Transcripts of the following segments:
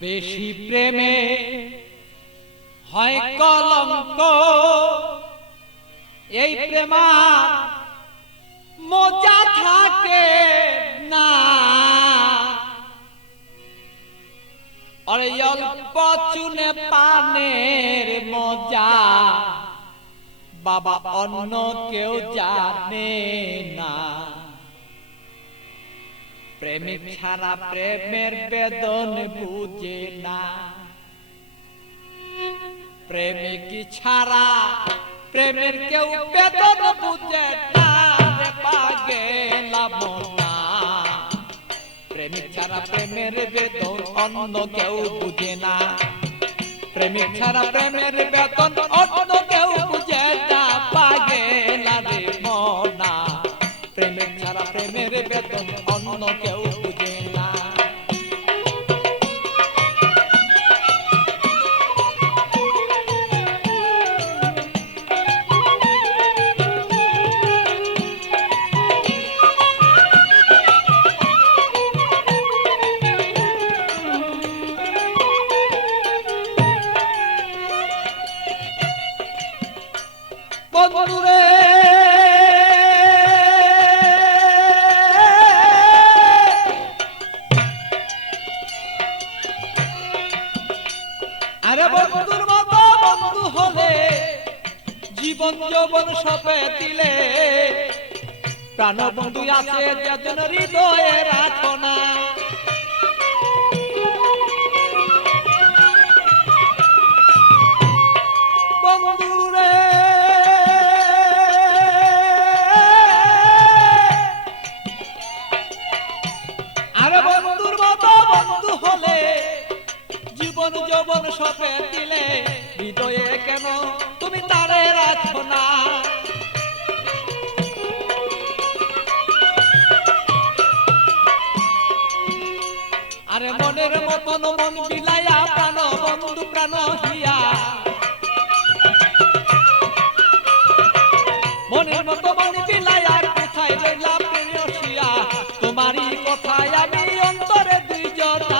বেশি প্রেমে হয় কলঙ্ক। এই প্রেমা মজা থাকে না। অরে অল্প চুনে পানের মজা বাবা অন্য কেউ জানে না। প্রেমিক ছাড়া প্রেমের বেদন বুঝে না। প্রেমিক ছাড়া প্রেমের কেউ বেদন বুঝে প্রেমিক ছাড়া প্রেমের বেদন অন্য কেউ বুঝে না। প্রেমিক ছাড়া প্রেমের বেতন অন্য আরে বন্ধুর মতো বন্ধু হলে জীবন যৌবন সপে দিলে। প্রাণ বন্ধু আছে যেদিন হৃদয়ে রাখো না। দিলে হৃদয়ে কেন তুমি তারে রাখো না? আরে মনের মতন মন প্রাণ, বন্ধু প্রাণ হিয়া মনের মতো মন কোথায় তোমারই কথায় আমি অন্তরে দুই জটা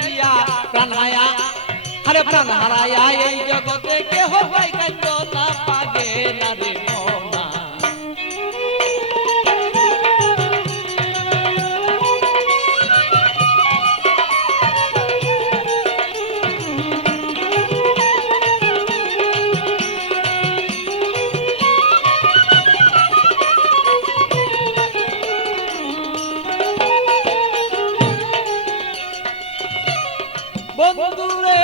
গিয়া প্রাণ হায়া আরে প্রাণ হারায়া এই জগতে কেহ পাই কান্দ না পাগে না রে। বন্ধুরে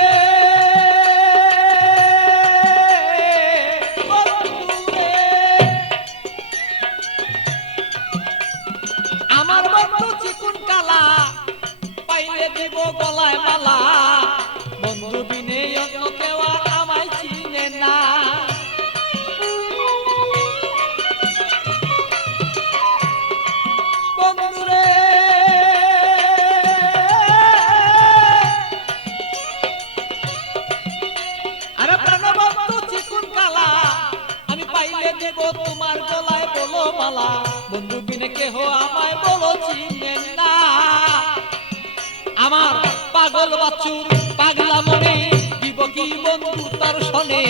আমার বন্ধু চিকুন কালা পাইলে দিব গলায় মালা। জ্বালা বন্ধু বিনে কেহ আমায় আমার পাগল বাচ্চু পাগলা মনে, দিব কি বন্ধু তার শোনে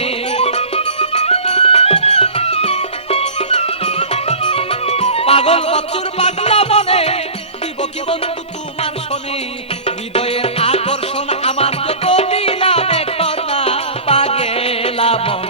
পাগল বাচ্চুর পাগলা মনে, দিব কি বন্ধু তোমার হৃদয়ের আকর্ষণ আমার যত দিলামে পাগেলা মনে।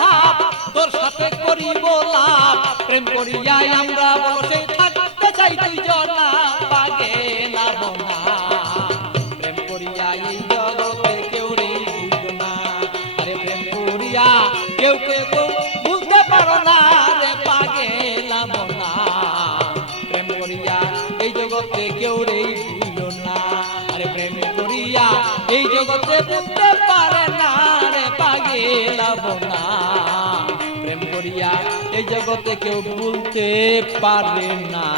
করিয়াই আমরা বসে থাকতে চাই তুই জনা পাগে না প্রেম করিয়া এই জগতে কেউ রে না আরে প্রেম করিয়া কেউ কেউ বুঝতে পারো না রে পাগে না প্রেম করিয়া এই জগতে কেউ রে না আরে প্রেম করিয়া এই জগতে বুঝতে পারে না রে পাগে না করিয়া এই জগতে কেউ বলতে পারে না।